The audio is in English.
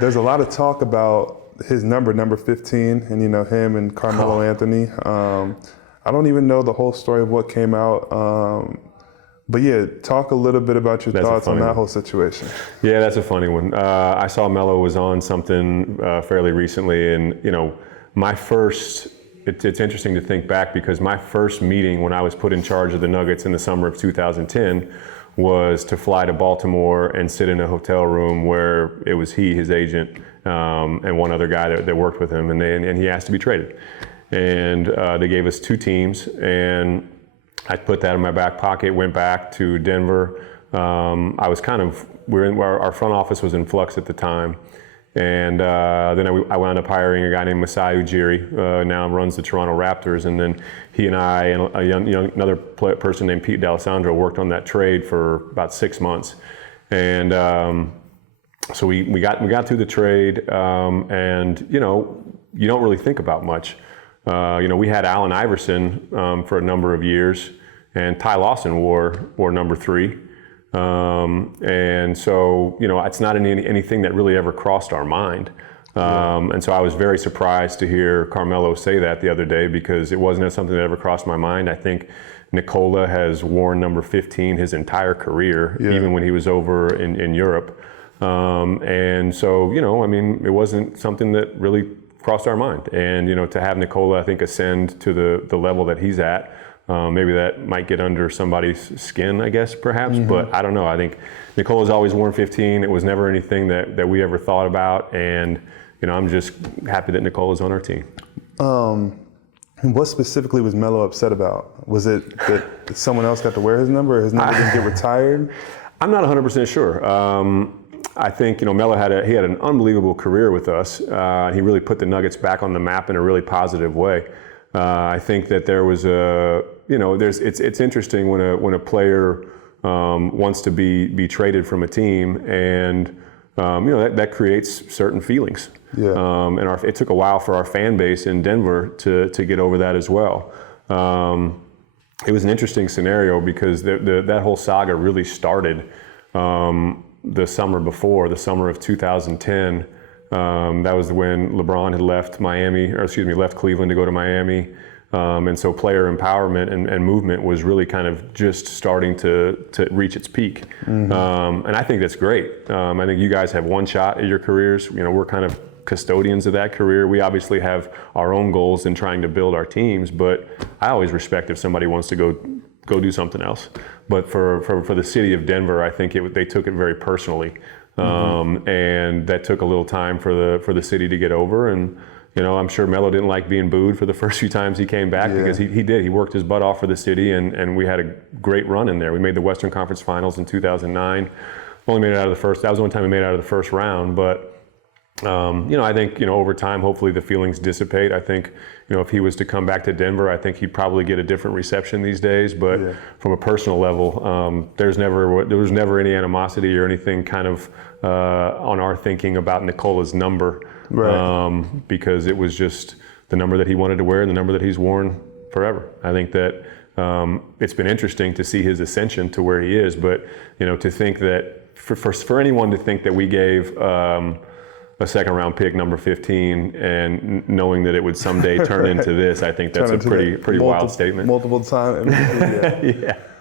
There's a lot of talk about his number 15, and him and Carmelo Anthony. I don't even know the whole story of what came out. But yeah, talk a little bit about your thoughts on that whole situation. Yeah, that's a funny one. I saw Melo was on something fairly recently, and my first. It's interesting to think back because my first meeting when I was put in charge of the Nuggets in the summer of 2010 was to fly to Baltimore and sit in a hotel room where it was his agent, and one other guy that worked with him, and he asked to be traded. And they gave us 2 teams, and I put that in my back pocket, went back to Denver. Our front office was in flux at the time. And then I wound up hiring a guy named Masai Ujiri, now runs the Toronto Raptors. And then he and I and another person named Pete D'Alessandro worked on that trade for about 6 months. And so we got through the trade, and you don't really think about much. We had Allen Iverson for a number of years, and Ty Lawson wore number 3. And so, it's not anything that really ever crossed our mind. And so I was very surprised to hear Carmelo say that the other day, because it wasn't something that ever crossed my mind. I think Nikola has worn number 15 his entire career, even when he was over in Europe. And so, it wasn't something that really crossed our mind. And, to have Nikola, I think, ascend to the level that he's at, maybe that might get under somebody's skin, I guess, perhaps. Mm-hmm. But I don't know. I think Nikola's always worn 15. It was never anything that we ever thought about. And, I'm just happy that Nikola's on our team. What specifically was Melo upset about? Was it that someone else got to wear his number, or his number didn't get retired? I'm not 100% sure. I think, Melo had an unbelievable career with us. He really put the Nuggets back on the map in a really positive way. I think that there was it's interesting when a player wants to be traded from a team, and that creates certain feelings. Yeah. And it took a while for our fan base in Denver to get over that as well. It was an interesting scenario because that whole saga really started the summer before, the summer of 2010. That was when LeBron had left Cleveland to go to Miami. And so player empowerment and movement was really kind of just starting to reach its peak. Mm-hmm. And I think that's great. I think you guys have one shot at your careers. We're kind of custodians of that career. We obviously have our own goals in trying to build our teams, but I always respect if somebody wants to go do something else. But for the city of Denver, I think they took it very personally. Mm-hmm. And that took a little time for the city to get over. And I'm sure Melo didn't like being booed for the first few times he came back, because he did. He worked his butt off for the city, and we had a great run in there. We made the Western Conference Finals in 2009. Only made it out of the first. That was the one time we made it out of the first round. But I think over time, hopefully the feelings dissipate. I think if he was to come back to Denver, I think he'd probably get a different reception these days. But from a personal level, there was never any animosity or anything kind of on our thinking about Nikola's number, right. Because it was just the number that he wanted to wear and the number that he's worn forever. I think that it's been interesting to see his ascension to where he is, but to think that for anyone to think that we gave a second round pick, number 15, and knowing that it would someday turn into this, I think that's a pretty wild statement. Multiple time. Yeah.